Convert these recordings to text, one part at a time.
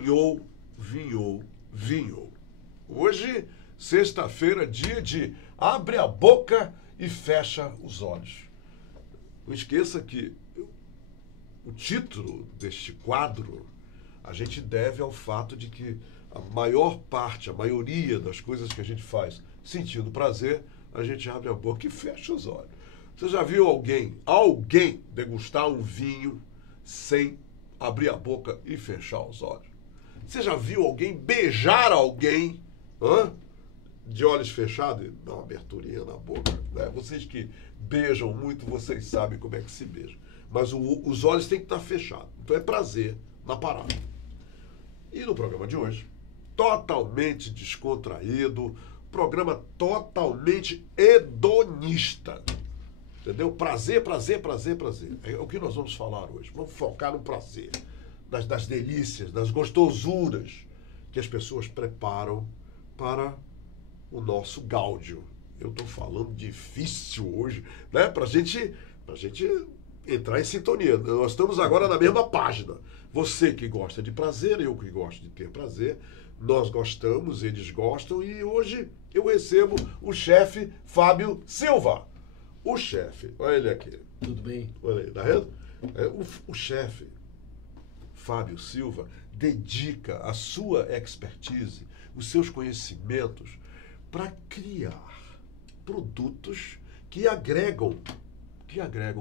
vinhou, vinhou, vinhou. Hoje, sexta-feira, dia de abre a boca e fecha os olhos. Não esqueça que o título deste quadro a gente deve ao fato de que a maior parte, a maioria das coisas que a gente faz sentindo prazer, a gente abre a boca e fecha os olhos. Você já viu alguém degustar um vinho sem abrir a boca e fechar os olhos? Você já viu alguém beijar alguém de olhos fechados e dar uma aberturinha na boca? Né? Vocês que beijam muito, vocês sabem como é que se beija. Mas os olhos têm que estar fechados. Então é prazer na parada. E no programa de hoje, totalmente descontraído, programa totalmente hedonista. Entendeu? Prazer, prazer, prazer, prazer. É o que nós vamos falar hoje. Vamos focar no prazer, das delícias, das gostosuras que as pessoas preparam para o nosso gáudio. Eu estou falando difícil hoje, né? Pra gente entrar em sintonia. Nós estamos agora na mesma página. Você que gosta de prazer, eu que gosto de ter prazer, nós gostamos, eles gostam, e hoje eu recebo o chefe Fábio Silva. O chefe, olha ele aqui. Tudo bem? Olha aí, tá vendo? O chefe Fábio Silva dedica a sua expertise, os seus conhecimentos, para criar produtos que agregam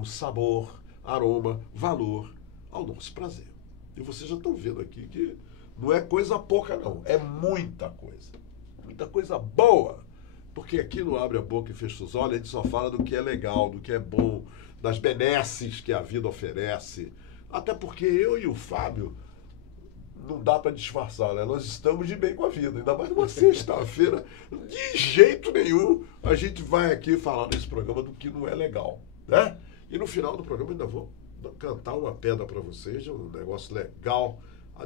sabor, aroma, valor ao nosso prazer. E vocês já estão vendo aqui que não é coisa pouca não, é muita coisa boa. Porque aqui no Abre a Boca e Fecha os Olhos a gente só fala do que é legal, do que é bom, das benesses que a vida oferece. Até porque eu e o Fábio não dá para disfarçar, né? Nós estamos de bem com a vida, ainda mais numa sexta-feira. De jeito nenhum a gente vai aqui falar nesse programa do que não é legal, né? E no final do programa ainda vou cantar uma pedra para vocês, um negócio legal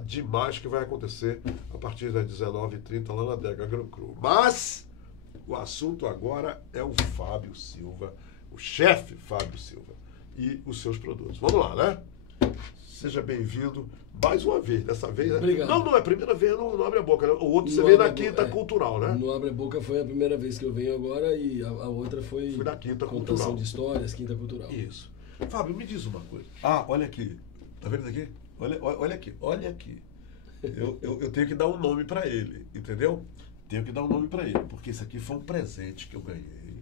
demais que vai acontecer a partir das 19h30 lá na Adega Gran Cru. Mas o assunto agora é o Fábio Silva, o chefe Fábio Silva e os seus produtos. Vamos lá, né? Seja bem-vindo mais uma vez, dessa vez, né? Obrigado. Não é a primeira vez, não Abre a Boca, né? O outro você veio na Quinta Cultural, né? No Abre a Boca foi a primeira vez que eu venho agora e a outra foi na Quinta contação Cultural. de histórias, Quinta Cultural. Isso. Fábio, me diz uma coisa. Olha aqui. Tá vendo aqui? Olha aqui, olha aqui. Eu tenho que dar um nome para ele, entendeu? Tenho que dar um nome para ele, porque esse aqui foi um presente que eu ganhei.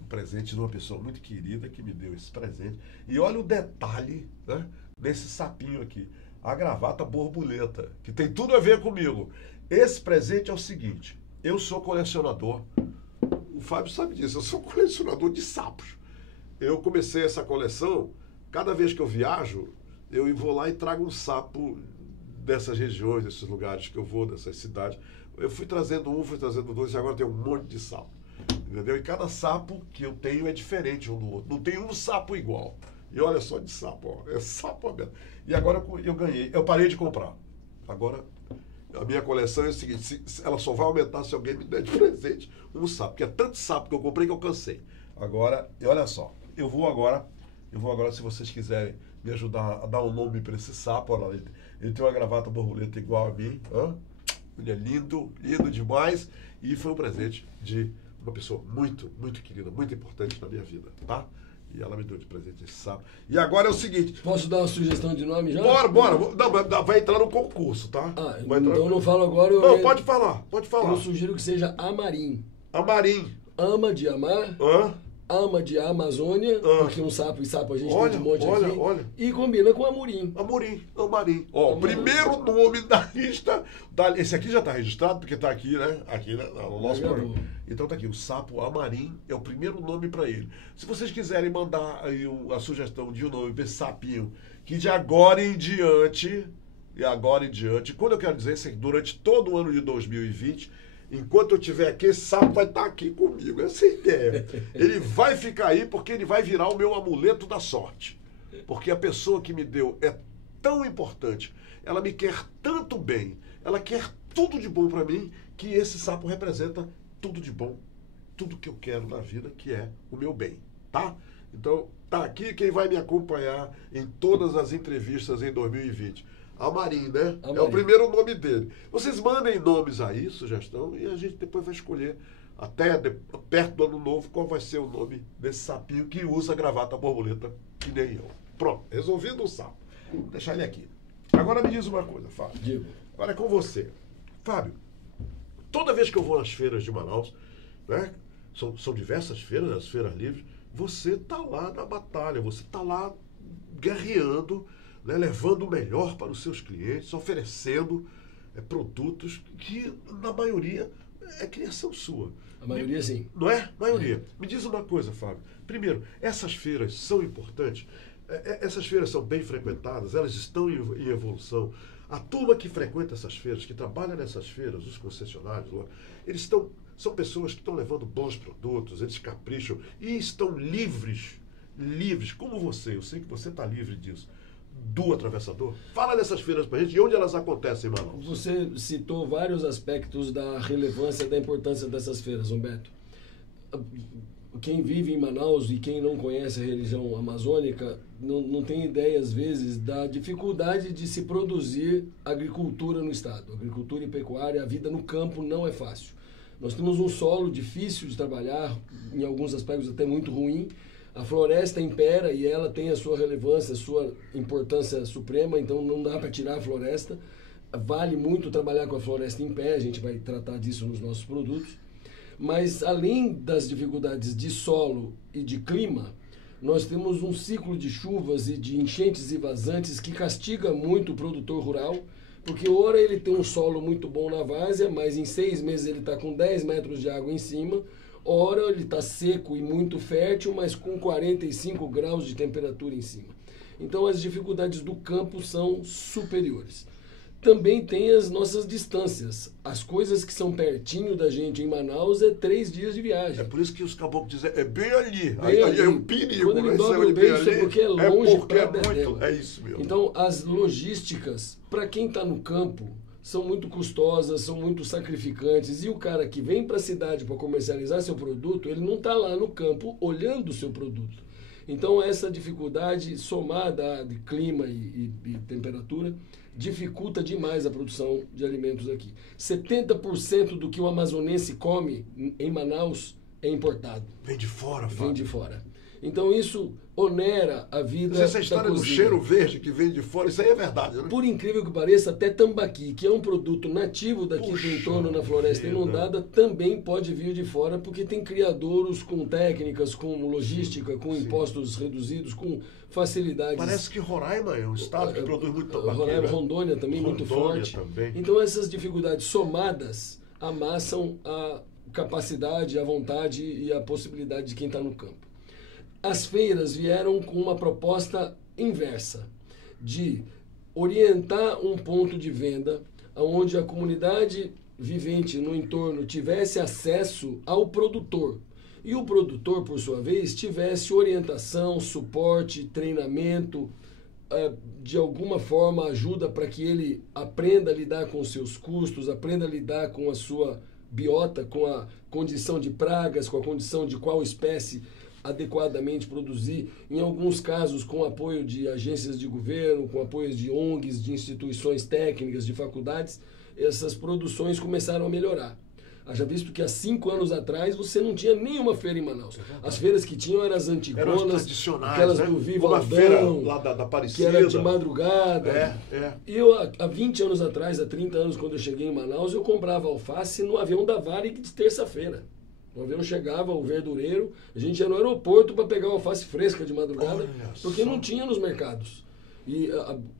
Um presente de uma pessoa muito querida que me deu esse presente. E olha o detalhe, né, desse sapinho aqui. A gravata borboleta, que tem tudo a ver comigo. Esse presente é o seguinte: eu sou colecionador. O Fábio sabe disso, eu sou colecionador de sapos. Eu comecei essa coleção, cada vez que eu viajo, eu vou lá e trago um sapo dessas regiões, desses lugares que eu vou, dessas cidades. Eu fui trazendo um, fui trazendo dois, e agora tem um monte de sapo. Entendeu? E cada sapo que eu tenho é diferente um do outro. Não tem um sapo igual. E olha só de sapo, ó. É sapo aberto. E agora eu ganhei. Eu parei de comprar. Agora, a minha coleção é o seguinte: ela só vai aumentar se alguém me der de presente um sapo. Porque é tanto sapo que eu comprei que eu cansei. Agora, e olha só. Eu vou agora, se vocês quiserem me ajudar a dar um nome para esse sapo. Olha lá, ele tem uma gravata borboleta igual a mim. Ele é lindo, lindo demais. E foi um presente de uma pessoa muito, muito querida, muito importante na minha vida, tá? E ela me deu de presente esse sapo. E agora é o seguinte... Posso dar uma sugestão de nome já? Bora. Não, vai entrar no concurso, tá? Então não falo agora. Não, pode falar. Eu sugiro que seja Amarim. Amarim. Ama de amar. Ama de Amazônia, porque um sapo e sapo a gente tem de um monte aqui. Olha. E combina com Amorim. Amarim. Ó, o primeiro nome da lista. Esse aqui já está registrado, porque está aqui, né? Aqui no nosso programa. Então tá aqui, o sapo Amarim é o primeiro nome para ele. Se vocês quiserem mandar aí a sugestão de um nome para esse sapinho, que de agora em diante, quando eu quero dizer isso, é que durante todo o ano de 2020, enquanto eu estiver aqui, esse sapo vai estar aqui comigo. Essa é a ideia. Ele vai ficar aí porque ele vai virar o meu amuleto da sorte. Porque a pessoa que me deu é tão importante, ela me quer tanto bem, ela quer tudo de bom para mim, que esse sapo representa tudo de bom, tudo que eu quero na vida, que é o meu bem, tá? Então, tá aqui quem vai me acompanhar em todas as entrevistas em 2020. Amarim, né? Amarim. É o primeiro nome dele. Vocês mandem nomes aí, sugestão, e a gente depois vai escolher, perto do ano novo, qual vai ser o nome desse sapinho que usa gravata borboleta, que nem eu. Pronto, resolvido o sapo. Vou deixar ele aqui. Agora me diz uma coisa, Fábio. Digo. Agora é com você. Fábio, toda vez que eu vou nas feiras de Manaus, né? São diversas feiras, as feiras livres, você está lá na batalha, você está lá guerreando, né, levando o melhor para os seus clientes, oferecendo produtos que, na maioria, é criação sua. A maioria, sim. Não é? Maioria. Me diz uma coisa, Fábio. Primeiro, essas feiras são importantes? Essas feiras são bem frequentadas? Elas estão em evolução? A turma que frequenta essas feiras, que trabalha nessas feiras, os concessionários, são pessoas que estão levando bons produtos, eles capricham e estão livres, como você, eu sei que você está livre disso, do atravessador. Fala dessas feiras para a gente e onde elas acontecem, Manaus. Você citou vários aspectos da relevância, da importância dessas feiras, Humberto. Quem vive em Manaus e quem não conhece a região amazônica não tem ideia, às vezes, da dificuldade de se produzir agricultura no estado. Agricultura e pecuária, a vida no campo não é fácil. Nós temos um solo difícil de trabalhar, em alguns aspectos até muito ruim. A floresta impera e ela tem a sua relevância, a sua importância suprema, então não dá para tirar a floresta. Vale muito trabalhar com a floresta em pé, a gente vai tratar disso nos nossos produtos. Mas, além das dificuldades de solo e de clima, nós temos um ciclo de chuvas e de enchentes e vazantes que castiga muito o produtor rural, porque ora ele tem um solo muito bom na várzea, mas em 6 meses ele está com 10 metros de água em cima, ora ele está seco e muito fértil, mas com 45 graus de temperatura em cima. Então as dificuldades do campo são superiores. Também tem as nossas distâncias. As coisas que são pertinho da gente em Manaus é 3 dias de viagem. É por isso que os caboclos dizem, é bem ali. Bem ali é um perigo. Quando ele dobra bem, isso é porque é longe pra muito. É isso mesmo. Então, as logísticas, para quem está no campo, são muito custosas, são muito sacrificantes. E o cara que vem para a cidade para comercializar seu produto, ele não está lá no campo olhando o seu produto. Então, essa dificuldade somada de clima e temperatura dificulta demais a produção de alimentos aqui. 70% do que o amazonense come em Manaus é importado. Vem de fora, Fábio. Vem de fora. Então isso onera a vida da cozinha. Essa história do cheiro verde que vem de fora, isso aí é verdade, né? Por incrível que pareça, até tambaqui, que é um produto nativo daqui do entorno na floresta inundada, também pode vir de fora, porque tem criadouros com técnicas, com logística, com impostos reduzidos, com facilidades. Parece que Roraima é um estado que produz muito tambaqui. Roraima, Rondônia também muito forte. Também. Então essas dificuldades somadas amassam a capacidade, a vontade e a possibilidade de quem está no campo. As feiras vieram com uma proposta inversa, de orientar um ponto de venda onde a comunidade vivente no entorno tivesse acesso ao produtor. E o produtor, por sua vez, tivesse orientação, suporte, treinamento, de alguma forma ajuda para que ele aprenda a lidar com os seus custos, aprenda a lidar com a sua biota, com a condição de pragas, com a condição de qual espécie adequadamente produzir, em alguns casos com apoio de agências de governo, com apoio de ONGs, de instituições técnicas, de faculdades, essas produções começaram a melhorar. Haja visto que há 5 anos atrás você não tinha nenhuma feira em Manaus. As feiras que tinham eram as antigonas, aquelas do Viva Uma feira lá da Aparecida, que era de madrugada. E eu, há 20 anos atrás, há 30 anos, quando eu cheguei em Manaus, eu comprava alface no avião da Varig de terça-feira. O avião chegava, o verdureiro, a gente ia no aeroporto para pegar alface fresca de madrugada, porque não tinha nos mercados. E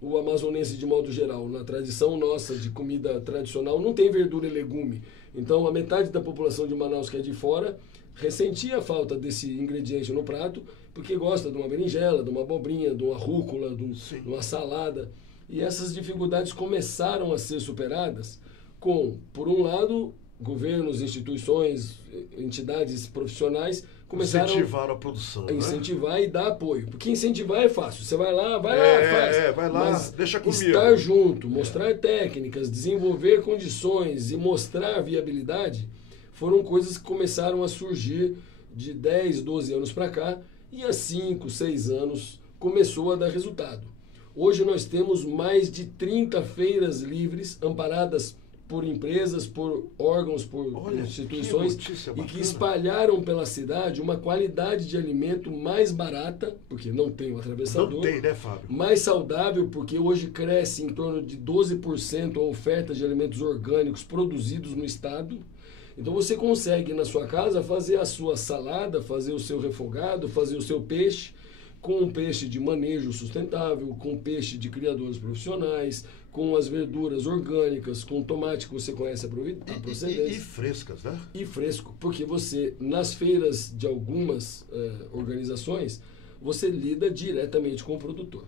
o amazonense, de modo geral, na tradição nossa de comida tradicional, não tem verdura e legume. Então, a metade da população de Manaus que é de fora ressentia a falta desse ingrediente no prato, porque gosta de uma berinjela, de uma abobrinha, de uma rúcula, de uma salada. E essas dificuldades começaram a ser superadas com, por um lado, governos, instituições, entidades profissionais começaram a incentivar a produção, incentivar, né? E dar apoio. Porque incentivar é fácil. Você vai lá, faz. Vai lá, mas deixa comigo. Estar junto, mostrar técnicas, desenvolver condições e mostrar viabilidade foram coisas que começaram a surgir de 10, 12 anos para cá e há 5, 6 anos começou a dar resultado. Hoje nós temos mais de 30 feiras livres, amparadas por empresas, por órgãos, por instituições, e que espalharam pela cidade uma qualidade de alimento mais barata, porque não tem o atravessador. Não tem, né, Fábio? Mais saudável, porque hoje cresce em torno de 12% a oferta de alimentos orgânicos produzidos no estado. Então você consegue na sua casa fazer a sua salada, fazer o seu refogado, fazer o seu peixe, com um peixe de manejo sustentável, com peixe de criadores profissionais, com as verduras orgânicas, com tomate que você conhece a procedência. E frescas, né? E fresco, porque você, nas feiras de algumas organizações, você lida diretamente com o produtor.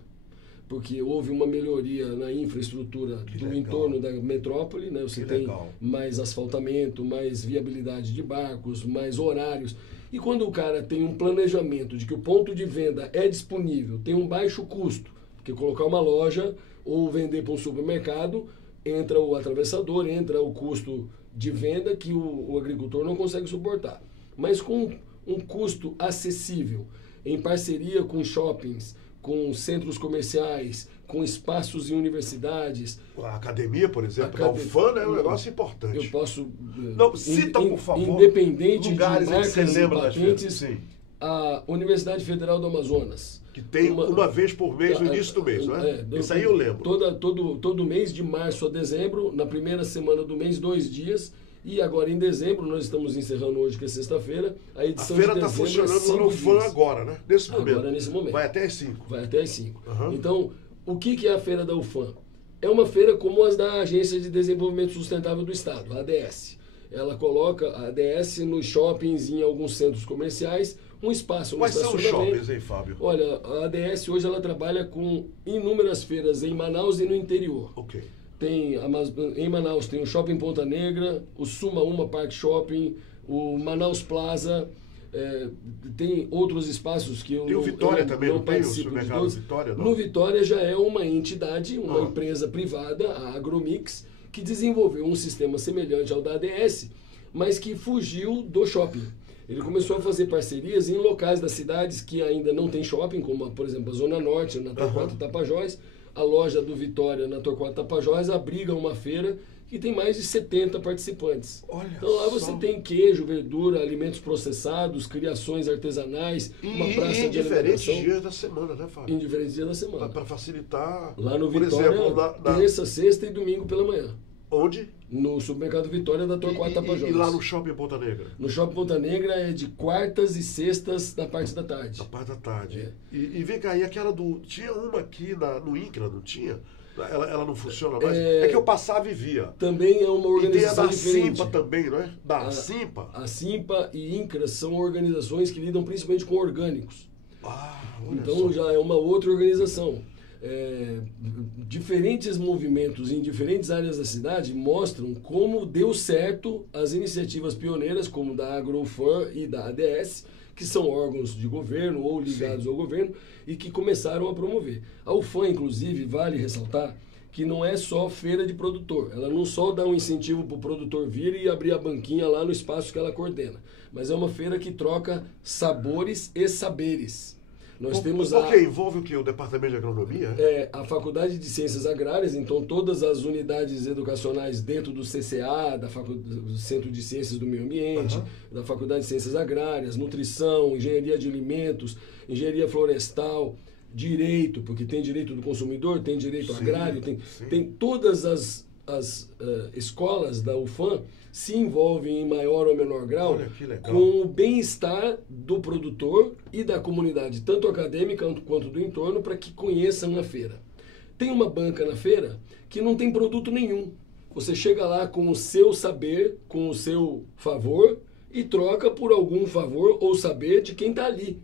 Porque houve uma melhoria na infraestrutura do entorno da metrópole, né? Você tem mais asfaltamento, mais viabilidade de barcos, mais horários. E quando o cara tem um planejamento de que o ponto de venda é disponível, tem um baixo custo, porque colocar uma loja ou vender para um supermercado, entra o atravessador, entra o custo de venda que o agricultor não consegue suportar. Mas com um custo acessível, em parceria com shoppings, com centros comerciais, com espaços e universidades. A academia, por exemplo, da UFAM é um negócio importante. Eu posso... Não, cita, por favor, independente lugares de marcas que você lembra e patentes, sim. A Universidade Federal do Amazonas. Que tem uma vez por mês, no início do mês, não é? Isso aí eu lembro. Todo mês, de março a dezembro, na primeira semana do mês, 2 dias. E agora em dezembro, nós estamos encerrando hoje, que é sexta-feira, a edição de dezembro. A feira está funcionando lá no UFAM agora, né? Nesse momento. Agora, nesse momento. Vai até às 5. Vai até às 5. Então, o que é a feira da UFAM? É uma feira como as da Agência de Desenvolvimento Sustentável do Estado, a ADS. Ela coloca a ADS nos shoppings e em alguns centros comerciais, um espaço no estacionamento. Quais são os shoppings, hein, Fábio? Olha, a ADS hoje ela trabalha com inúmeras feiras em Manaus e no interior. Ok. Em Manaus tem o Shopping Ponta Negra, o Suma Uma Park Shopping, o Manaus Plaza, tem outros espaços que eu tem o Vitória também, não tem o supermercado Vitória? Não. No Vitória já é uma entidade, uma empresa privada, a Agromix, que desenvolveu um sistema semelhante ao da ADS, mas que fugiu do shopping. Ele começou a fazer parcerias em locais das cidades que ainda não tem shopping, como, por exemplo, a Zona Norte, na Torquato Tapajós. A loja do Vitória, na Torquato Tapajós, abriga uma feira que tem mais de 70 participantes. Olha, então lá você tem queijo, verdura, alimentos processados, criações artesanais, uma praça de alimentação. Em diferentes dias da semana, né, Fábio? Em diferentes dias da semana. Para facilitar. Lá no Vitória, terça, sexta e domingo pela manhã. Onde? No supermercado Vitória da Torquato Tapajós. E lá no Shopping Ponta Negra? No Shopping Ponta Negra é de quartas e sextas da parte da tarde. Da parte da tarde. E vem cá, e aquela do... Tinha uma aqui no INCRA, não tinha? Ela não funciona mais? É que eu passava e via. Também é uma organização diferente. E tem a da Simpa também, não é? Da Simpa? A Simpa e INCRA são organizações que lidam principalmente com orgânicos. Olha então só. Já é uma outra organização. Diferentes movimentos em diferentes áreas da cidade mostram como deu certo as iniciativas pioneiras, como da AgroFan e da ADS, que são órgãos de governo ou ligados ao governo e que começaram a promover. A UFAM, inclusive, vale ressaltar que não é só feira de produtor. Ela não só dá um incentivo para o produtor vir e abrir a banquinha lá no espaço que ela coordena, mas é uma feira que troca sabores e saberes. Nós temos envolve o que? O Departamento de Agronomia? A Faculdade de Ciências Agrárias, então todas as unidades educacionais dentro do CCA, do Centro de Ciências do Meio Ambiente, da Faculdade de Ciências Agrárias, Nutrição, Engenharia de Alimentos, Engenharia Florestal, Direito, porque tem direito do consumidor, tem direito agrário, tem todas as escolas da UFAM se envolvem em maior ou menor grau com o bem-estar do produtor e da comunidade, tanto acadêmica quanto do entorno, para que conheçam a feira. Tem uma banca na feira que não tem produto nenhum. Você chega lá com o seu saber, com o seu favor e troca por algum favor ou saber de quem está ali.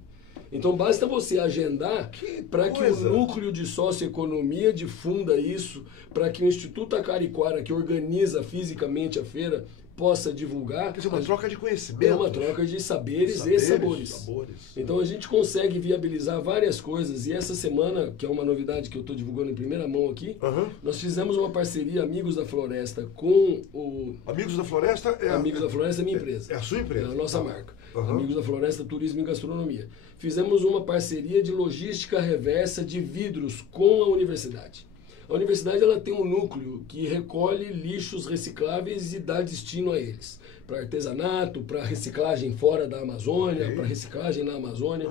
Então basta você agendar para que o núcleo de socioeconomia difunda isso, para que o Instituto Acariquara, que organiza fisicamente a feira, possa divulgar. Quer dizer, uma troca de conhecimento. É uma troca de saberes e sabores. Então a gente consegue viabilizar várias coisas. E essa semana, que é uma novidade que eu estou divulgando em primeira mão aqui, nós fizemos uma parceria Amigos da Floresta com o... Amigos da Floresta é... Amigos da Floresta é minha empresa. É a sua empresa? É a nossa marca. Amigos da Floresta, Turismo e Gastronomia. Fizemos uma parceria de logística reversa de vidros com a universidade. A universidade ela tem um núcleo que recolhe lixos recicláveis e dá destino a eles. Para artesanato, para reciclagem fora da Amazônia, para reciclagem na Amazônia.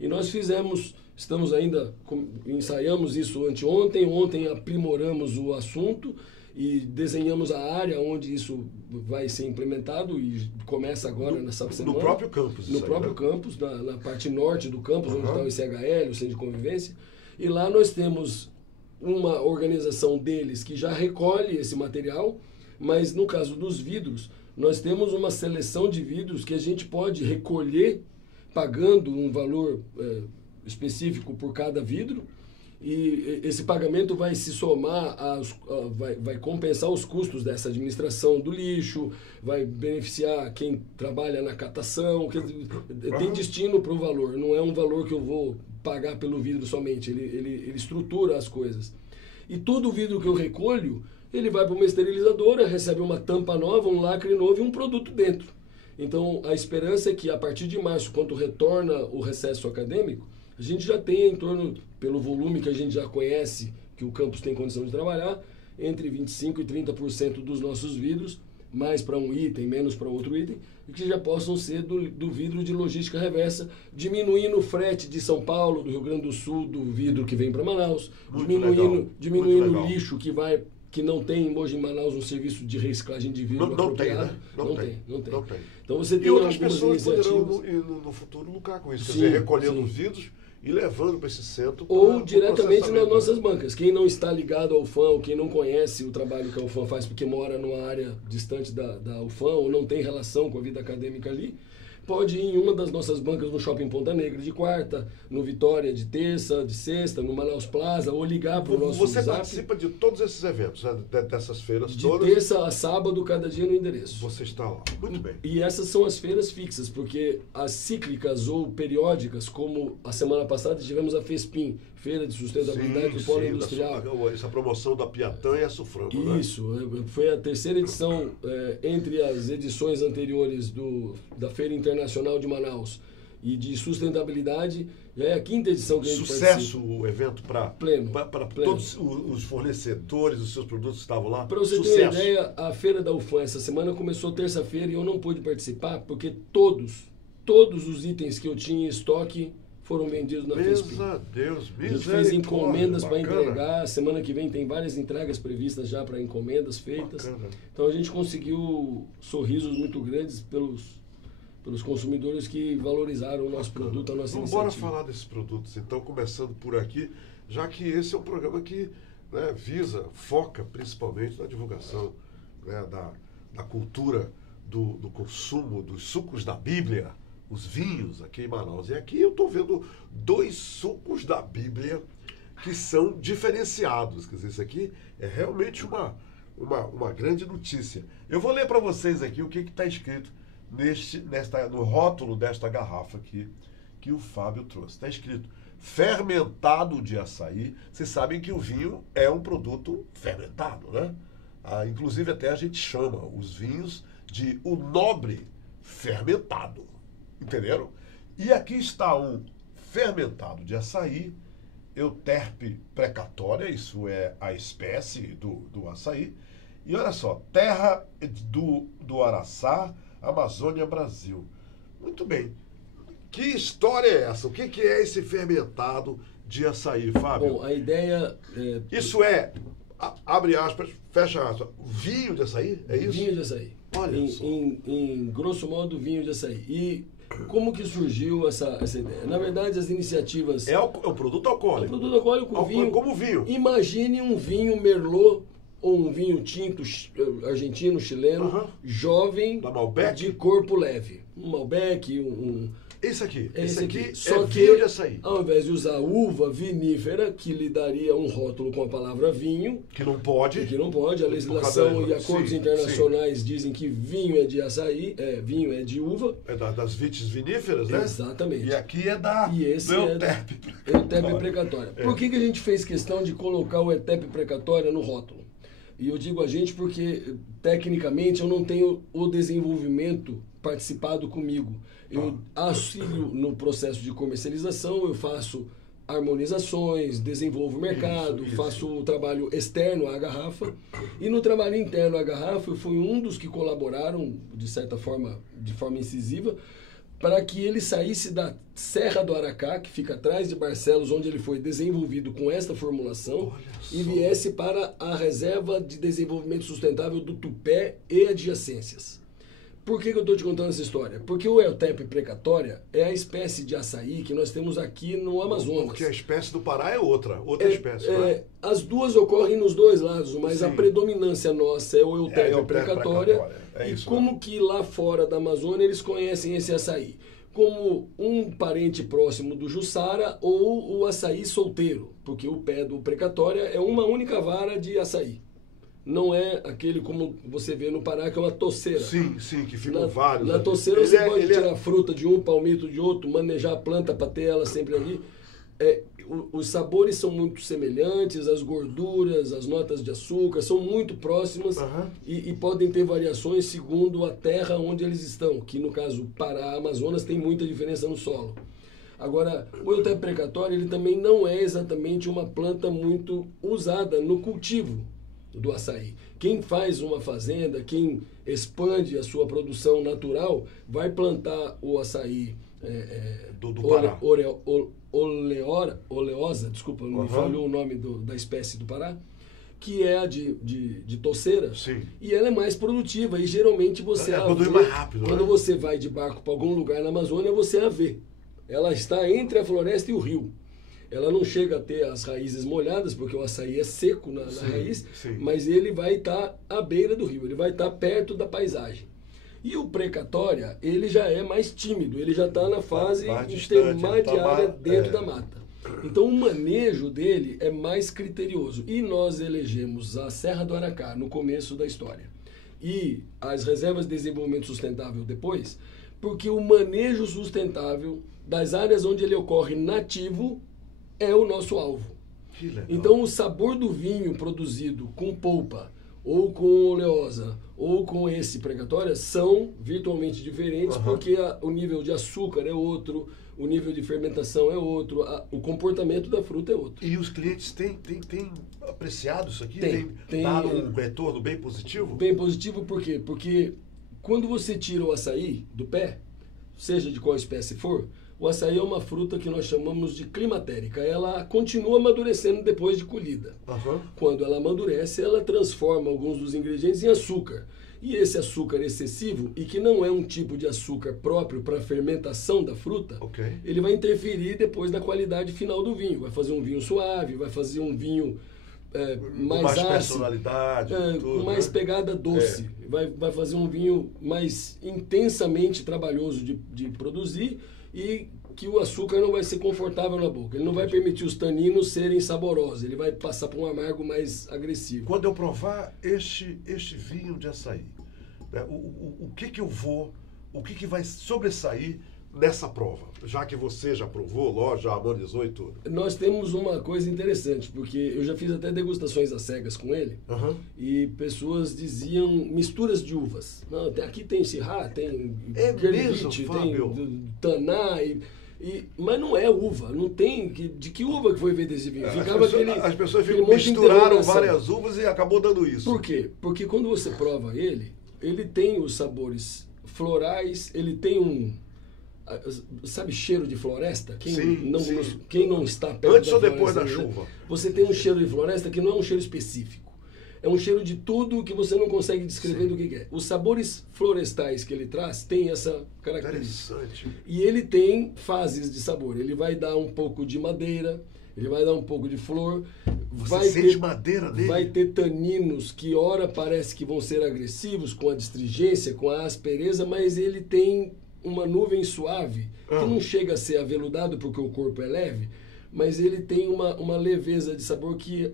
E nós ensaiamos isso anteontem, ontem aprimoramos o assunto e desenhamos a área onde isso vai ser implementado e começa agora nessa semana. No próprio campus. No próprio campus, na parte norte do campus, onde está o ICHL, o Centro de Convivência. E lá nós temos uma organização deles que já recolhe esse material, mas no caso dos vidros, nós temos uma seleção de vidros que a gente pode recolher pagando um valor específico por cada vidro, e esse pagamento vai se somar, vai compensar os custos dessa administração do lixo, vai beneficiar quem trabalha na catação, tem destino para o valor, não é um valor que eu vou pagar pelo vidro somente, ele estrutura as coisas. E todo o vidro que eu recolho, ele vai para uma esterilizadora, recebe uma tampa nova, um lacre novo e um produto dentro. Então, a esperança é que a partir de março, quando retorna o recesso acadêmico, a gente já tenha em torno, pelo volume que a gente já conhece, que o campus tem condição de trabalhar, entre 25% e 30% dos nossos vidros, mais para um item, menos para outro item, e que já possam ser do vidro de logística reversa, diminuindo o frete de São Paulo, do Rio Grande do Sul, do vidro que vem para Manaus, diminuindo o lixo que não tem hoje em Manaus um serviço de reciclagem de vidro apropriado. Não tem. Então você tem outras pessoas poderão no futuro lucrar com isso, quer dizer, recolhendo os vidros e levando para esse centro. Ou diretamente nas nossas bancas. Quem não está ligado ao UFAM, ou quem não conhece o trabalho que a UFAM faz porque mora numa área distante da UFAM, ou não tem relação com a vida acadêmica ali, pode ir em uma das nossas bancas no Shopping Ponta Negra de quarta, no Vitória de terça, de sexta, no Manaus Plaza, ou ligar para o nosso Você WhatsApp. Participa de todos esses eventos, né? Dessas feiras de todas? De terça a sábado, cada dia no endereço. Você está lá. Muito bem. E essas são as feiras fixas, porque as cíclicas ou periódicas, como a semana passada tivemos a FESPIM, Feira de Sustentabilidade do Polo Industrial. Essa promoção da Piatã e a Sufrango, Isso, né? Foi a terceira edição entre as edições anteriores da Feira Internacional de Manaus e de Sustentabilidade, já é a quinta edição que a gente Sucesso o evento para pleno. Todos os fornecedores, os seus produtos estavam lá. Para você ter uma ideia, a Feira da UFAM essa semana começou terça-feira e eu não pude participar porque todos os itens que eu tinha em estoque foram vendidos na FESPIM. Meu Deus, a gente fez encomendas para entregar. Semana que vem tem várias entregas previstas já para encomendas feitas. Bacana. Então a gente conseguiu sorrisos muito grandes pelos consumidores que valorizaram o nosso produto, a nossa iniciativa. Bora falar desses produtos, então, começando por aqui, já que esse é um programa que foca principalmente na divulgação da cultura do consumo dos sucos da Bíblia, os vinhos aqui em Manaus. E aqui eu estou vendo 2 sucos da Bíblia que são diferenciados. Quer dizer, isso aqui é realmente uma grande notícia. Eu vou ler para vocês aqui o que está escrito no rótulo desta garrafa aqui que o Fábio trouxe. Está escrito fermentado de açaí. Vocês sabem que o vinho é um produto fermentado, né? Inclusive até a gente chama os vinhos de o nobre fermentado. Entenderam? E aqui está um fermentado de açaí, Euterpe precatória, isso é a espécie do açaí. E olha só, terra do Araçá, Amazônia, Brasil. Muito bem. Que história é essa? O que é esse fermentado de açaí, Fábio? Bom, a ideia... Isso é, abre aspas, fecha aspas, vinho de açaí? É isso? Vinho de açaí. Olha só. Em grosso modo, vinho de açaí. E como que surgiu essa ideia? Na verdade, as iniciativas... É o produto alcoólico. É o produto alcoólico, vinho. Como vinho. Imagine um vinho Merlot ou um vinho tinto argentino, chileno, jovem, da Malbec? De corpo leve. Um Malbec, Esse aqui. Esse aqui. Só que vinho de açaí. Ao invés de usar uva vinífera, que lhe daria um rótulo com a palavra vinho. Que não pode. A legislação e acordos internacionais dizem que vinho é de açaí, vinho é de uva. É das vites viníferas, né? Exatamente. E aqui é da Euterpe precatória. Por que a gente fez questão de colocar o Euterpe precatória no rótulo? E eu digo a gente porque, tecnicamente, eu não tenho o desenvolvimento participado comigo. Eu auxilio no processo de comercialização, eu faço harmonizações, desenvolvo o mercado, faço o trabalho externo à garrafa. E no trabalho interno à garrafa, eu fui um dos que colaboraram, de certa forma, de forma incisiva, para que ele saísse da Serra do Aracá, que fica atrás de Barcelos, onde ele foi desenvolvido com esta formulação, e viesse para a Reserva de Desenvolvimento Sustentável do Tupé e adjacências. Por que eu estou te contando essa história? Porque o Euterpe precatória é a espécie de açaí que nós temos aqui no Amazonas. Porque a espécie do Pará é outra espécie. As duas ocorrem nos dois lados, mas a predominância nossa é o Euterpe precatória. E como que lá fora da Amazônia eles conhecem esse açaí? Como um parente próximo do Jussara ou o açaí solteiro, porque o pé do precatória é uma única vara de açaí. Não é aquele como você vê no Pará, que é uma toceira. Sim, que ficam vários. Na toceira você pode tirar fruta de um, palmito de outro, manejar a planta para ter ela sempre ali. Os sabores são muito semelhantes, as gorduras, as notas de açúcar são muito próximas e podem ter variações segundo a terra onde eles estão, que no caso Pará, Amazonas, tem muita diferença no solo. Agora, o Euterpe precatória ele também não é exatamente uma planta muito usada no cultivo do açaí. Quem faz uma fazenda, quem expande a sua produção natural, vai plantar o açaí do Pará. Oleosa, desculpa, não me falhou o nome da espécie do Pará, que é a de toceira. Sim. E ela é mais produtiva e geralmente você a vê, mais rápido, quando você vai de barco para algum lugar na Amazônia, você a vê. Ela está entre a floresta e o rio. Ela não chega a ter as raízes molhadas, porque o açaí é seco na raiz, mas ele vai estar à beira do rio, ele vai estar perto da paisagem. E o precatória, ele já é mais tímido, ele já está na fase intermediária dentro da mata. Então o manejo dele é mais criterioso. E nós elegemos a Serra do Aracá no começo da história e as reservas de desenvolvimento sustentável depois, porque o manejo sustentável das áreas onde ele ocorre nativo é o nosso alvo. Que legal. Então o sabor do vinho produzido com polpa, ou com oleosa, ou com esse precatória, são virtualmente diferentes, porque o nível de açúcar é outro, o nível de fermentação é outro, o comportamento da fruta é outro. E os clientes têm apreciado isso aqui? Tem dado um retorno bem positivo? Bem positivo por quê? Porque quando você tira o açaí do pé, seja de qual espécie for, o açaí é uma fruta que nós chamamos de climatérica. Ela continua amadurecendo depois de colhida. Quando ela amadurece, ela transforma alguns dos ingredientes em açúcar. E esse açúcar excessivo, e que não é um tipo de açúcar próprio para a fermentação da fruta, ele vai interferir depois na qualidade final do vinho. Vai fazer um vinho suave, vai fazer um vinho mais ácido, personalidade, com mais pegada doce. Vai fazer um vinho mais intensamente trabalhoso de produzir, e que o açúcar não vai ser confortável na boca. Ele não vai permitir os taninos serem saborosos. Ele vai passar para um amargo mais agressivo. Quando eu provar este vinho de açaí, né, o que vai sobressair nessa prova? Já que você já provou, já harmonizou e tudo. Nós temos uma coisa interessante, porque eu já fiz até degustações às cegas com ele, e pessoas diziam misturas de uvas. Não, aqui tem Syrah, tem Kervit, tem Taná, mas não é uva, não tem. De que uva que foi feito esse vinho? As pessoas misturaram várias uvas e acabou dando isso. Por quê? Porque quando você prova ele tem os sabores florais, ele tem sabe, cheiro de floresta? Quem não está perto antes ou depois da chuva? Você tem um cheiro de floresta que não é um cheiro específico. É um cheiro de tudo que você não consegue descrever do que é. Os sabores florestais que ele traz têm essa característica. Interessante. E ele tem fases de sabor. Ele vai dar um pouco de madeira, Ele vai dar um pouco de flor. Você sente madeira nele? Vai ter taninos que ora parece que vão ser agressivos com a astringência, com a aspereza, mas ele tem uma nuvem suave, que não chega a ser aveludado porque o corpo é leve, mas ele tem uma leveza de sabor que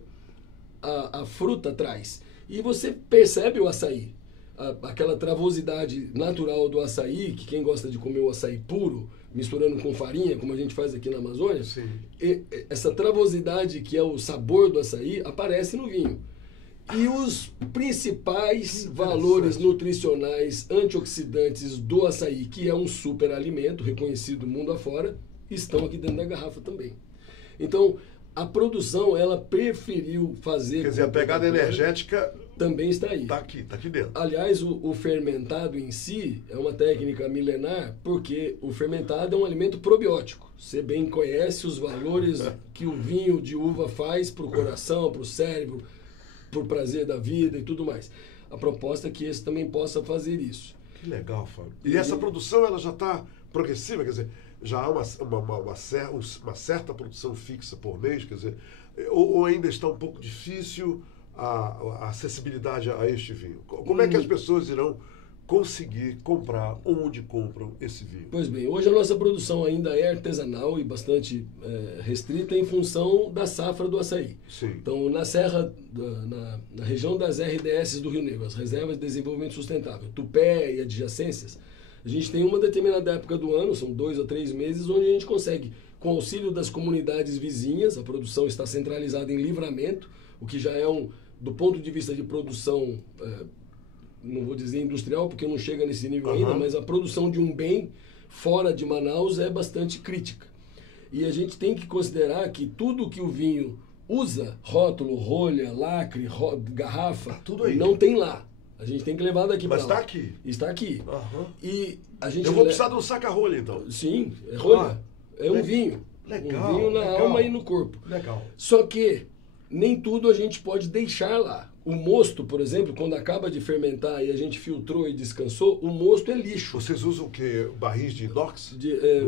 a fruta traz. E você percebe o açaí, aquela travosidade natural do açaí, que quem gosta de comer o açaí puro, misturando com farinha, como a gente faz aqui na Amazônia, essa travosidade que é o sabor do açaí aparece no vinho. E os principais valores nutricionais antioxidantes do açaí, que é um super alimento reconhecido mundo afora, estão aqui dentro da garrafa também. Então, a produção, ela preferiu fazer... Quer dizer, a pegada energética... Também está aí. Está aqui dentro. Aliás, o fermentado em si é uma técnica milenar, porque o fermentado é um alimento probiótico. Você bem conhece os valores que o vinho de uva faz para o coração, para o cérebro, para o prazer da vida e tudo mais. A proposta é que esse também possa fazer isso. Que legal, Fábio. E essa produção, ela já está progressiva, quer dizer, já há uma certa produção fixa por mês, quer dizer, ou ainda está um pouco difícil a acessibilidade a este vinho? Como é que as pessoas irão conseguir comprar onde compram esse vinho? Pois bem, hoje a nossa produção ainda é artesanal e bastante restrita em função da safra do açaí. Sim. Então, na serra, na região das RDS do Rio Negro, as Reservas de Desenvolvimento Sustentável, Tupé e adjacências, a gente tem uma determinada época do ano, são 2 a 3 meses, onde a gente consegue, com auxílio das comunidades vizinhas, a produção está centralizada em Livramento, o que já é do ponto de vista de produção, não vou dizer industrial, porque não chega nesse nível ainda, mas a produção de um bem fora de Manaus é bastante crítica. E a gente tem que considerar que tudo que o vinho usa, rótulo, rolha, lacre, garrafa, tudo aí. Não tem lá. A gente tem que levar daqui para lá. Mas está aqui. Está aqui. E a gente Eu vou precisar de um saca-rolha, então. Sim, é rolha. É um vinho. Legal. Um vinho na alma e no corpo. Legal. Só que nem tudo a gente pode deixar lá. O mosto, por exemplo, quando acaba de fermentar e a gente filtrou e descansou, o mosto é lixo. Vocês usam o quê? Barris de inox?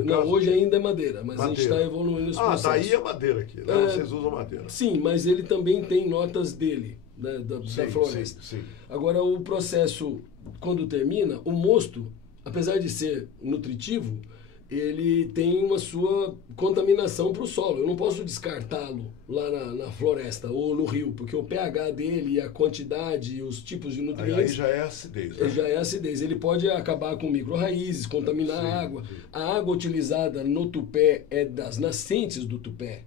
Não, hoje ainda é madeira, mas madeira. A gente está evoluindo esse processo. Daí é madeira aqui, né? Vocês usam madeira. Sim, mas ele também tem notas dele, né, da floresta. Sim. Agora, o processo, quando termina, o mosto, apesar de ser nutritivo, ele tem uma sua contaminação para o solo. Eu não posso descartá-lo lá na floresta ou no rio, porque o pH dele, a quantidade e os tipos de nutrientes... Aí já é acidez, né? Já é acidez. Ele pode acabar com micro-raízes, contaminar a água. Sim. A água utilizada no tupé é das nascentes do tupé.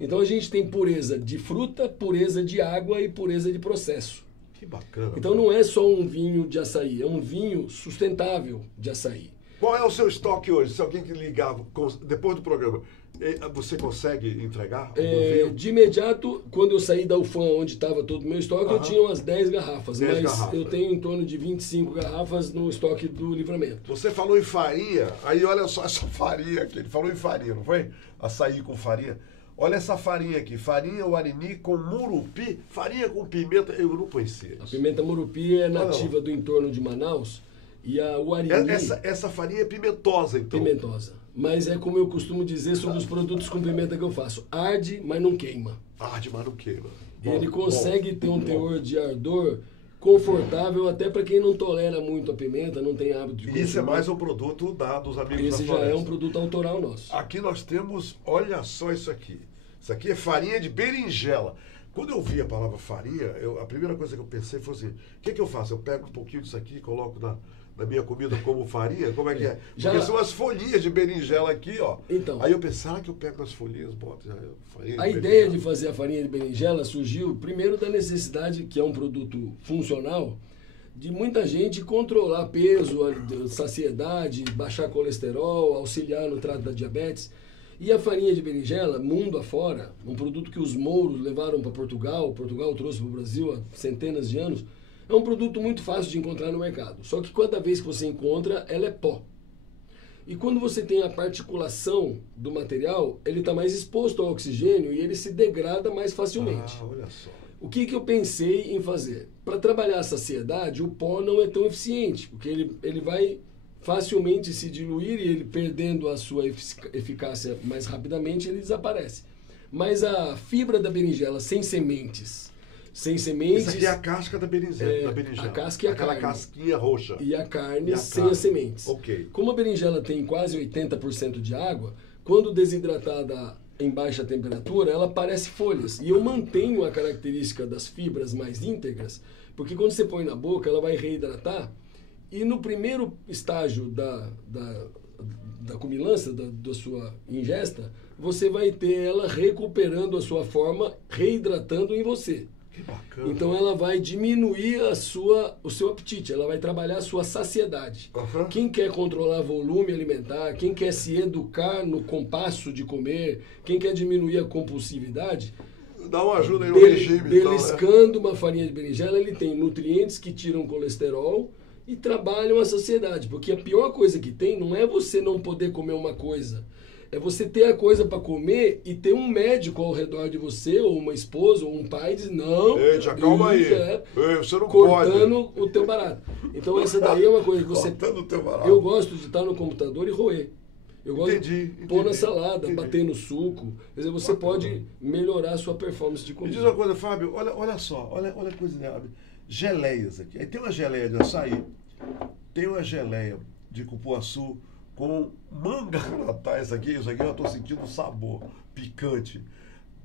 Então a gente tem pureza de fruta, pureza de água e pureza de processo. Que bacana. Então não é só um vinho de açaí, é um vinho sustentável de açaí. Qual é o seu estoque hoje? Se alguém que ligar depois do programa, você consegue entregar? De imediato, quando eu saí da UFAM, onde estava todo o meu estoque, eu tinha umas 10 garrafas. Eu tenho em torno de 25 garrafas no estoque do Livramento. Você falou em farinha, aí olha só essa farinha aqui. Ele falou em farinha, não foi? Açaí com farinha. Olha essa farinha aqui, farinha Uarini com murupi, farinha com pimenta, eu não conhecia isso. A pimenta murupi é nativa do entorno de Manaus. E a Uarini... Essa farinha é pimentosa, então? Pimentosa. Mas é como eu costumo dizer sobre os produtos com pimenta que eu faço. Arde, mas não queima. Arde, mas não queima. Ele consegue ter um teor de ardor confortável até para quem não tolera muito a pimenta, não tem hábito de consumir. Isso é mais um produto dos amigos da floresta. Esse já é um produto autoral nosso. Aqui nós temos, olha só isso aqui. Isso aqui é farinha de berinjela. Quando eu vi a palavra farinha, a primeira coisa que eu pensei foi assim, o que eu faço? Eu pego um pouquinho disso aqui e coloco na minha comida como farinha? Como é que é? Porque são as folhinhas de berinjela aqui, ó. Então, aí eu pensei, será que eu pego nas folhinhas, boto farinha a ideia de fazer a farinha de berinjela surgiu primeiro da necessidade, que é um produto funcional, de muita gente controlar peso, saciedade, baixar colesterol, auxiliar no trato da diabetes. E a farinha de berinjela, mundo afora, um produto que os mouros levaram para Portugal trouxe para o Brasil há centenas de anos, é um produto muito fácil de encontrar no mercado. Só que cada vez que você encontra, ela é pó. E quando você tem a particulação do material, ele está mais exposto ao oxigênio e ele se degrada mais facilmente. Olha só. O que eu pensei em fazer? Para trabalhar a saciedade, o pó não é tão eficiente, porque ele vai facilmente se diluir e ele perdendo a sua eficácia mais rapidamente, ele desaparece. Mas a fibra da berinjela sem sementes, Isso aqui é a casca da berinjela. a casca e a Aquela carne. casquinha roxa. E a carne E a sem carne. as sementes. Ok. Como a berinjela tem quase 80% de água, quando desidratada em baixa temperatura, ela parece folhas. E eu mantenho a característica das fibras mais íntegras, porque quando você põe na boca, ela vai reidratar. E no primeiro estágio da cumilança, da sua ingesta, você vai ter ela recuperando a sua forma, reidratando em você. Que bacana. Então ela vai diminuir o seu apetite, ela vai trabalhar a sua saciedade. Aham. Quem quer controlar volume alimentar, quem quer se educar no compasso de comer, quem quer diminuir a compulsividade, Dá uma ajuda aí no regime, então, né? beliscando uma farinha de berinjela, ele tem nutrientes que tiram colesterol e trabalham a saciedade. Porque a pior coisa que tem não é você não poder comer uma coisa. É você ter a coisa para comer e ter um médico ao redor de você, ou uma esposa, ou um pai, diz, não, Ei, calma aí. isso Ei, você não cortando pode. o teu barato. Então essa daí é uma coisa que você... Cortando o teu barato. Eu gosto de estar no computador e roer. Eu gosto Entendi, de pôr na entendi, salada, entendi. bater no suco. Quer dizer, você pode melhorar a sua performance de Me comida. diz uma coisa, Fábio, olha só, olha a coisa dela. Geleias aqui. Aí tem uma geleia de açaí, tem uma geleia de cupuaçu com manga. Isso aqui eu estou sentindo o sabor picante.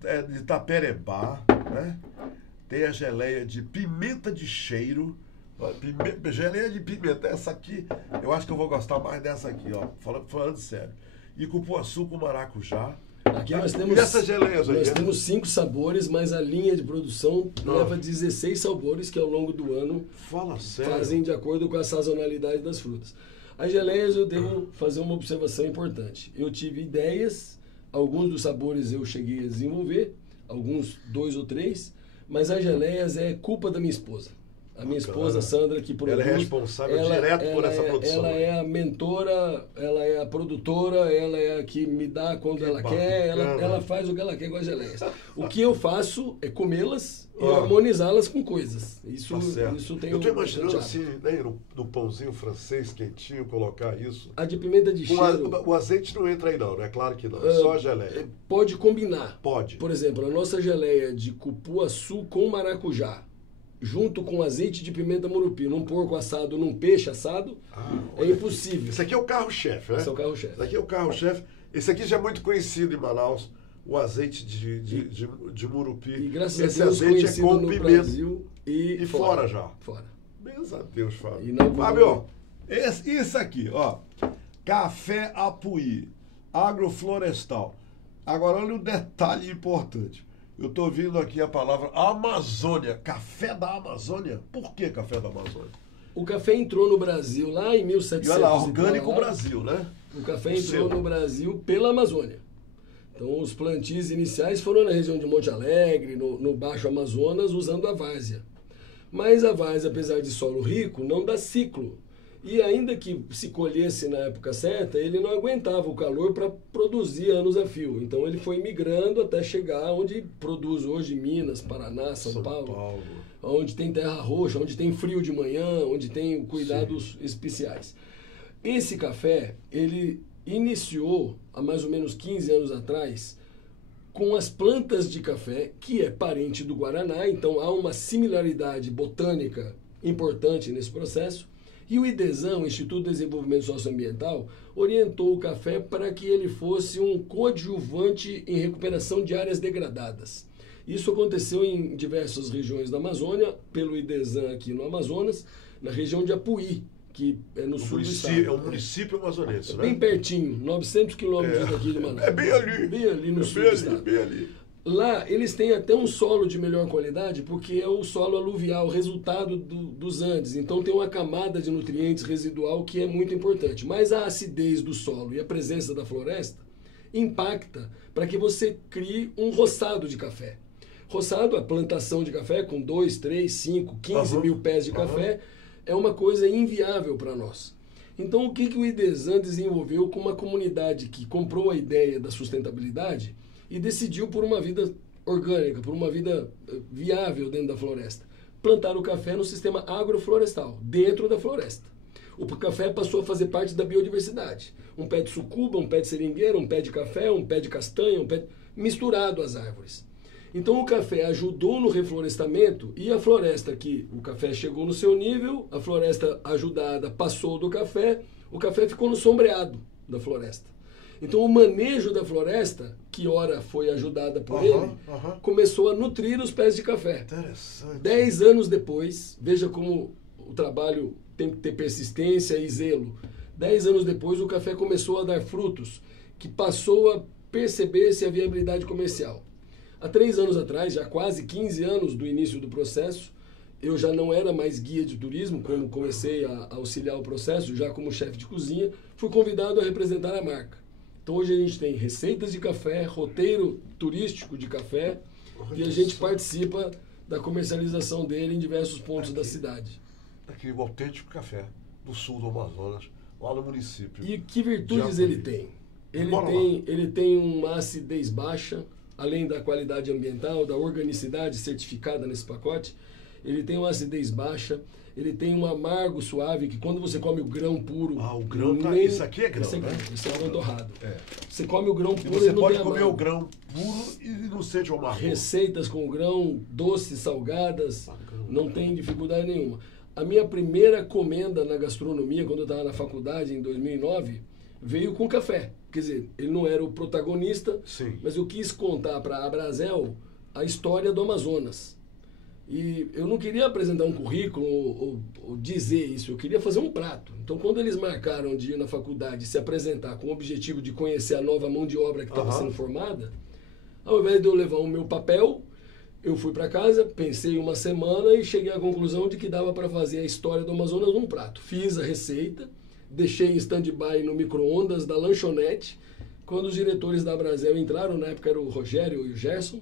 É de taperebá, né? Tem a geleia de pimenta de cheiro. Geleia de pimenta. Essa aqui, eu acho que eu vou gostar mais dessa aqui, ó. Falando sério. E cupuaçu com maracujá. Aqui nós temos, E essas geleias aí? nós temos 5 sabores, mas a linha de produção leva 16 sabores que ao longo do ano Fala sério. fazem de acordo com a sazonalidade das frutas. As geleias eu devo fazer uma observação importante. Eu tive ideias, alguns dos sabores eu cheguei a desenvolver, alguns 2 ou 3, mas as geleias é culpa da minha esposa. A minha esposa, Sandra, que produz... Ela é responsável direto por essa produção. Ela é a mentora, ela é a produtora, ela é a que me dá quando ela quer, ela faz o que ela quer com as geleias. O que eu faço é comê-las e harmonizá-las com coisas. Isso, Tá isso tem eu estou um imaginando bastante assim, né, no pãozinho francês quentinho, colocar isso. A de pimenta de cheiro O azeite não entra aí não, é claro que não, só a geleia. pode combinar. Pode. Por exemplo, a nossa geleia de cupuaçu com maracujá, junto com azeite de pimenta murupi, num porco assado, num peixe assado, é impossível. Esse aqui é o carro-chefe, né? Esse é o carro-chefe. Esse aqui é o carro-chefe. Esse aqui já é muito conhecido em Manaus, o azeite de murupi. E graças Esse a Deus azeite conhecido com no pimenta. Brasil E fora já. Fora. Deus a Deus, Fábio. E não- Fábio, isso aqui, ó. Café Apuí, agroflorestal. Agora, olha um detalhe importante. Eu estou ouvindo aqui a palavra Amazônia. Café da Amazônia? Por que café da Amazônia? O café entrou no Brasil lá em 1700. E olha lá, Orgânico lá. Brasil, né? O café O entrou selo. no Brasil pela Amazônia. Então, os plantios iniciais foram na região de Monte Alegre, no Baixo Amazonas, usando a várzea. Mas a várzea, apesar de solo rico, não dá ciclo. E ainda que se colhesse na época certa, ele não aguentava o calor para produzir anos a fio. Então, ele foi migrando até chegar onde produz hoje Minas, Paraná, São Paulo, onde tem terra roxa, onde tem frio de manhã, onde tem cuidados especiais. Esse café, ele iniciou há mais ou menos 15 anos atrás com as plantas de café, que é parente do guaraná, então há uma similaridade botânica importante nesse processo. E o IDESAN, o Instituto de Desenvolvimento Socioambiental, orientou o café para que ele fosse um coadjuvante em recuperação de áreas degradadas. Isso aconteceu em diversas regiões da Amazônia, pelo IDESAN aqui no Amazonas, na região de Apuí, que é no sul do estado. É um município amazonense, né? Bem pertinho, 900 quilômetros daqui de Manaus. É bem ali. Bem ali no sul bem do ali, estado. bem ali. Lá, eles têm até um solo de melhor qualidade, porque é o solo aluvial, resultado dos Andes. Então, tem uma camada de nutrientes residual que é muito importante. Mas a acidez do solo e a presença da floresta impacta para que você crie um roçado de café. Roçado, a plantação de café com 2, 3, 5, 15 mil pés de café, é uma coisa inviável para nós. Então, o que o IDESAN desenvolveu com uma comunidade que comprou a ideia da sustentabilidade e decidiu por uma vida orgânica, por uma vida viável dentro da floresta? Plantar o café no sistema agroflorestal, dentro da floresta. O café passou a fazer parte da biodiversidade. Um pé de sucuba, um pé de seringueira, um pé de café, um pé de castanha, misturado às árvores. Então o café ajudou no reflorestamento e a floresta aqui, o café chegou no seu nível, a floresta ajudada passou do café, o café ficou no sombreado da floresta. Então o manejo da floresta, que ora foi ajudada por ele, começou a nutrir os pés de café. Interessante. 10 anos depois, veja como o trabalho tem que ter persistência e zelo. 10 anos depois o café começou a dar frutos, que passou a perceber-se a viabilidade comercial. Há 3 anos atrás, já quase 15 anos do início do processo, eu já não era mais guia de turismo, quando comecei a auxiliar o processo, já como chefe de cozinha, fui convidado a representar a marca. Então hoje a gente tem receitas de café, roteiro turístico de café, e a gente participa da comercialização dele em diversos pontos da cidade. Aqui, o autêntico café do sul do Amazonas, lá no município. E que virtudes ele tem? Ele tem uma acidez baixa, além da qualidade ambiental, da organicidade certificada nesse pacote. Ele tem uma acidez baixa, ele tem um amargo suave, que quando você come o grão puro... Ah, o grão tá... Isso aqui é grão, né? Esse é grão torrado. Você come o grão puro e você pode comer o grão puro e não sente o amargo. Receitas com o grão, doces, salgadas, não tem dificuldade nenhuma. A minha primeira comenda na gastronomia, quando eu estava na faculdade, em 2009, veio com café. Quer dizer, ele não era o protagonista, sim, mas eu quis contar para a Abrazel a história do Amazonas. E eu não queria apresentar um currículo ou dizer isso, eu queria fazer um prato. Então, quando eles marcaram de ir na faculdade se apresentar com o objetivo de conhecer a nova mão de obra que estava sendo formada, ao invés de eu levar o meu papel, eu fui para casa, pensei uma semana e cheguei à conclusão de que dava para fazer a história do Amazonas num prato. Fiz a receita, deixei em stand-by no micro-ondas da lanchonete. Quando os diretores da Abrazel entraram, na época era o Rogério e o Gerson,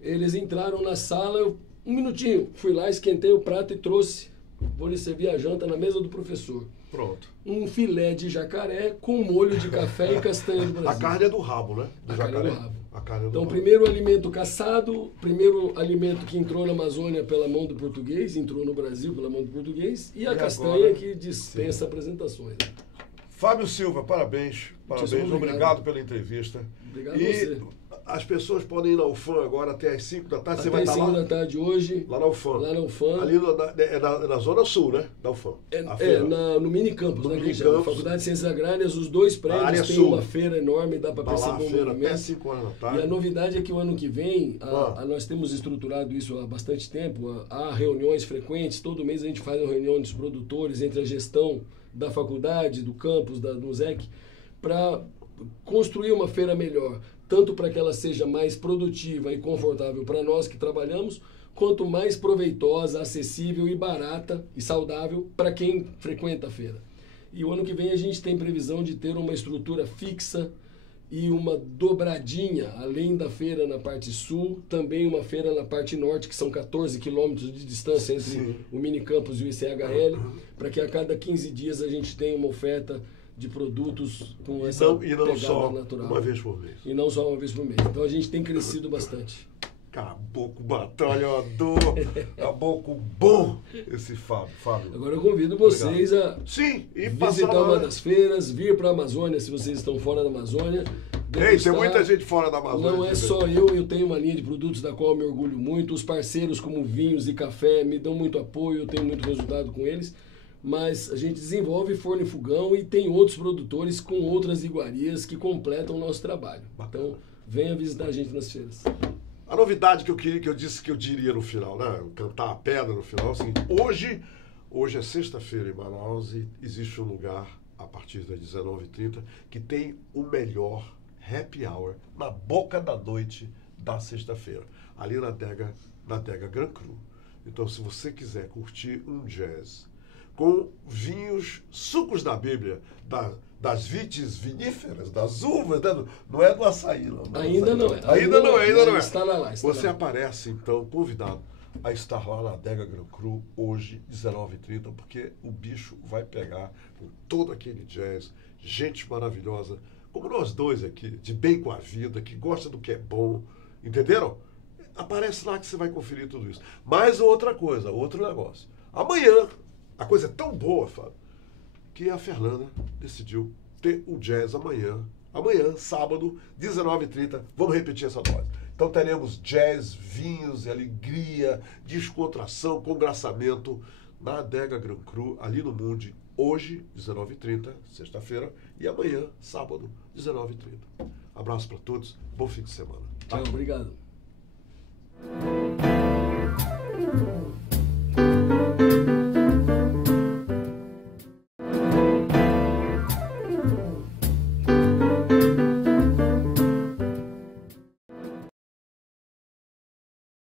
eles entraram na sala, um minutinho, fui lá, esquentei o prato e trouxe, vou lhe servir a janta na mesa do professor. Pronto. Um filé de jacaré com molho de café e castanha do Brasil. A carne é do rabo, né? Do jacaré. Carne é do rabo. A carne é do então, rabo. primeiro alimento caçado, primeiro alimento que entrou na Amazônia pela mão do português, entrou no Brasil pela mão do português, e a castanha agora, que dispensa apresentações. Fábio Silva, parabéns. Obrigado pela entrevista. Obrigado a você. As pessoas podem ir na UFAM agora até às 5 da tarde. Até você vai estar lá? às 5 da tarde hoje. Lá na UFAM. Lá na UFAM. Ali na Zona Sul, né? Da UFAM. No Minicampus, né? Minicampus. Faculdade de Ciências Agrárias, os dois prédios têm uma feira enorme, dá para perceber o movimento. Até 5 horas da tarde. E a novidade é que o ano que vem, nós temos estruturado isso há bastante tempo, há reuniões frequentes, todo mês a gente faz uma reunião dos produtores entre a gestão da faculdade, do campus, do MUSEC, para construir uma feira melhor, tanto para que ela seja mais produtiva e confortável para nós que trabalhamos, quanto mais proveitosa, acessível e barata e saudável para quem frequenta a feira. E o ano que vem a gente tem previsão de ter uma estrutura fixa e uma dobradinha, além da feira na parte sul, também uma feira na parte norte, que são 14 quilômetros de distância entre o Minicampus e o ICHL, para que a cada 15 dias a gente tenha uma oferta de produtos com essa pegada natural. Uma vez por mês. E não só uma vez por mês. Então a gente tem crescido bastante. Caboclo batalhador, caboclo bom, esse Fábio. Agora eu convido vocês a visitar uma das feiras, vir para a Amazônia, se vocês estão fora da Amazônia. Tem muita gente fora da Amazônia. Não é só eu tenho uma linha de produtos da qual eu me orgulho muito. Os parceiros como vinhos e café me dão muito apoio, eu tenho muito resultado com eles. Mas a gente desenvolve forno e fogão e tem outros produtores com outras iguarias que completam o nosso trabalho. Bacana. Então, venha visitar a gente nas feiras. A novidade que eu disse que eu diria no final, né? Cantar a pedra no final, é o seguinte: hoje é sexta-feira em Manaus e existe um lugar, a partir das 19h30, que tem o melhor happy hour na boca da noite da sexta-feira, ali na adega Gran Cru. Então, se você quiser curtir um jazz com vinhos, sucos da Bíblia, das vites viníferas, das uvas, né? Não é do açaí, não. Ainda não é. Ainda não é. Está lá. Você aparece, então, convidado a estar lá na adega Gran Cru, hoje, 19h30, porque o bicho vai pegar com todo aquele jazz, gente maravilhosa, como nós dois aqui, de bem com a vida, que gosta do que é bom, entenderam? Aparece lá que você vai conferir tudo isso. Mas outra coisa, outro negócio. Amanhã, a coisa é tão boa, Fábio, que a Fernanda decidiu ter o jazz amanhã Amanhã, sábado, 19h30, vamos repetir essa dose. Então teremos jazz, vinhos, alegria, descontração, congraçamento na Adega Gran Cru, ali no Mundi, hoje, 19h30, sexta-feira, e amanhã, sábado, 19h30. Abraço para todos, bom fim de semana. Tchau, obrigado.